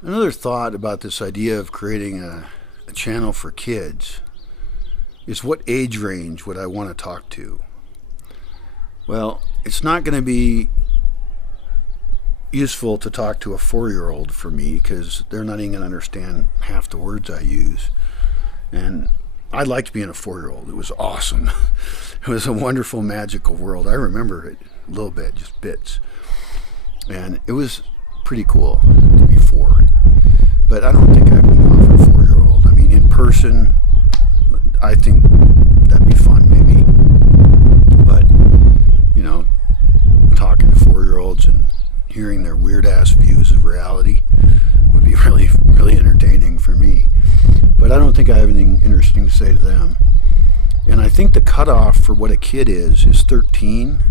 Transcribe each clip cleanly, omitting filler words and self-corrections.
Another thought about this idea of creating a channel for kids is what age range would I want to talk to? Well, it's not going to be useful to talk to a 4-year-old for me because they're not even going to understand half the words I use. And I liked being a 4-year-old. It was awesome. It was a wonderful, magical world. I remember it a little bit, just bits. And it was pretty cool to be 4. But I don't think I can offer a 4-year-old. I mean, in person, I think that'd be fun, maybe. But, you know, talking to 4-year-olds and hearing their weird-ass views of reality would be really, really entertaining for me. But I don't think I have anything interesting to say to them. And I think the cutoff for what a kid is 13.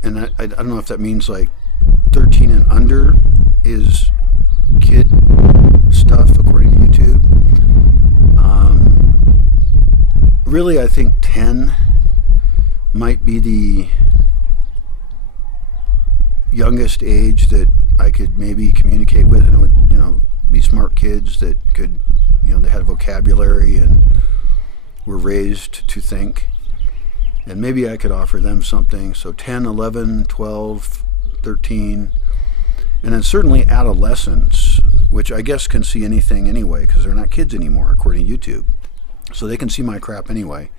And I don't know if that means like 13 and under is kid stuff according to YouTube. Really, I think 10 might be the youngest age that I could maybe communicate with, and it would, be smart kids that could, they had a vocabulary and were raised to think. And maybe I could offer them something. So 10, 11, 12, 13, and then certainly adolescents, which I guess can see anything anyway because they're not kids anymore according to YouTube. So they can see my crap anyway.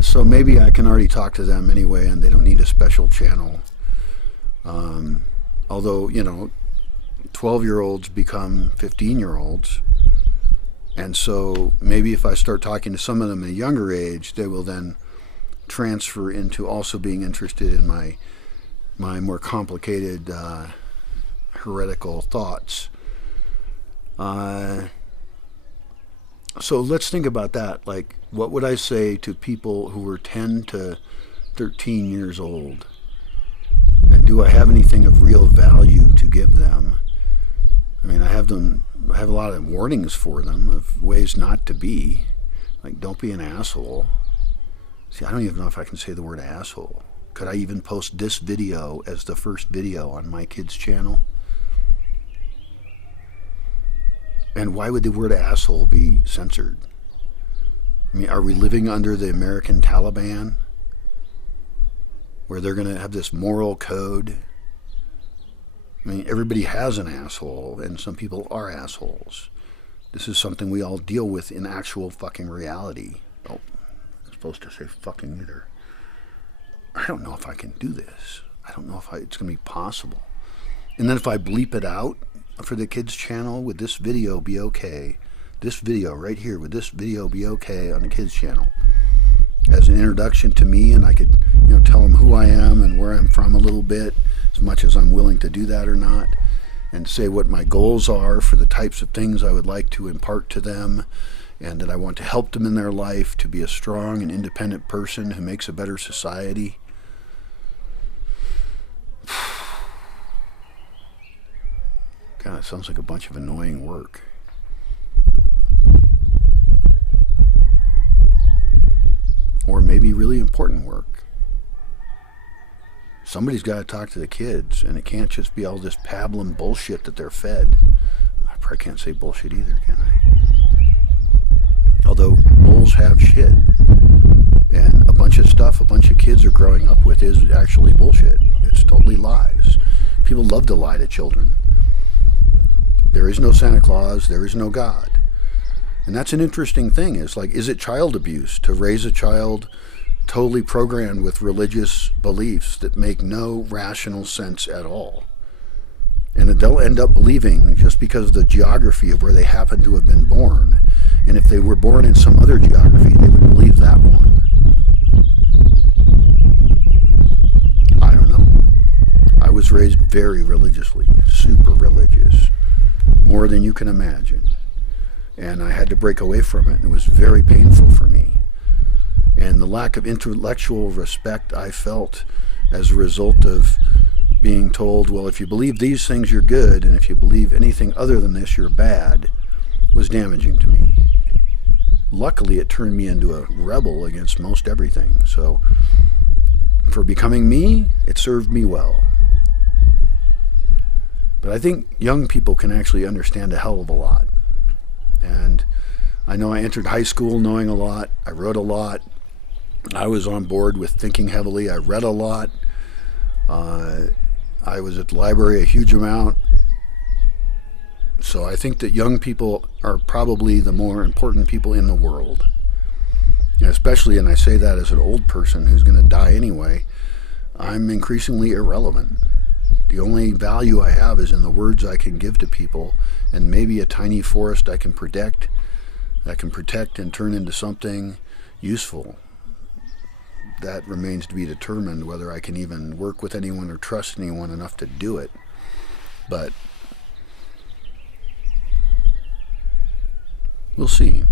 So maybe I can already talk to them anyway and they don't need a special channel. Although, 12-year-olds become 15-year-olds. And so maybe if I start talking to some of them at a younger age, they will then transfer into also being interested in my more complicated heretical thoughts. So let's think about that. Like, what would I say to people who were 10 to 13 years old? And do I have anything of real value to give them? I mean, I have a lot of warnings for them of ways not to be. Like, don't be an asshole. See, I don't even know if I can say the word asshole. Could I even post this video as the first video on my kids' channel? And why would the word asshole be censored? I mean, are we living under the American Taliban? Where they're going to have this moral code? I mean, everybody has an asshole, and some people are assholes. This is something we all deal with in actual fucking reality. Oh, I'm supposed to say fucking either. I don't know if I can do this. I don't know if it's going to be possible. And then if I bleep it out for the kids' channel, would this video be okay? This video right here, would this video be okay on the kids' channel? As an introduction to me, and I could, tell them who I am and where I'm from a little bit, as much as I'm willing to do that or not, and say what my goals are for the types of things I would like to impart to them, and that I want to help them in their life to be a strong and independent person who makes a better society. God, it sounds like a bunch of annoying work. Or maybe really important work. Somebody's got to talk to the kids, and it can't just be all this pablum bullshit that they're fed. I probably can't say bullshit either, can I? Although bulls have shit. And a bunch of stuff a bunch of kids are growing up with is actually bullshit. It's totally lies. People love to lie to children. There is no Santa Claus, there is no God. And that's an interesting thing. Is it child abuse to raise a child totally programmed with religious beliefs that make no rational sense at all? And that they'll end up believing just because of the geography of where they happen to have been born. And if they were born in some other geography, they would believe that one. I don't know. I was raised very religiously, super religious, more than you can imagine. And I had to break away from it, and it was very painful for me. And the lack of intellectual respect I felt as a result of being told, well, if you believe these things, you're good, and if you believe anything other than this, you're bad, was damaging to me. Luckily, it turned me into a rebel against most everything. So, for becoming me, it served me well. But But I think young people can actually understand a hell of a lot. And I know I entered high school knowing a lot. I wrote a lot. I was on board with thinking heavily. I read a lot. I was at the library a huge amount. So I think that young people are probably the more important people in the world. And especially, and I say that as an old person who's going to die anyway, I'm increasingly irrelevant. The only value I have is in the words I can give to people, and maybe a tiny forest I can protect and turn into something useful. That remains to be determined, whether I can even work with anyone or trust anyone enough to do it. But we'll see.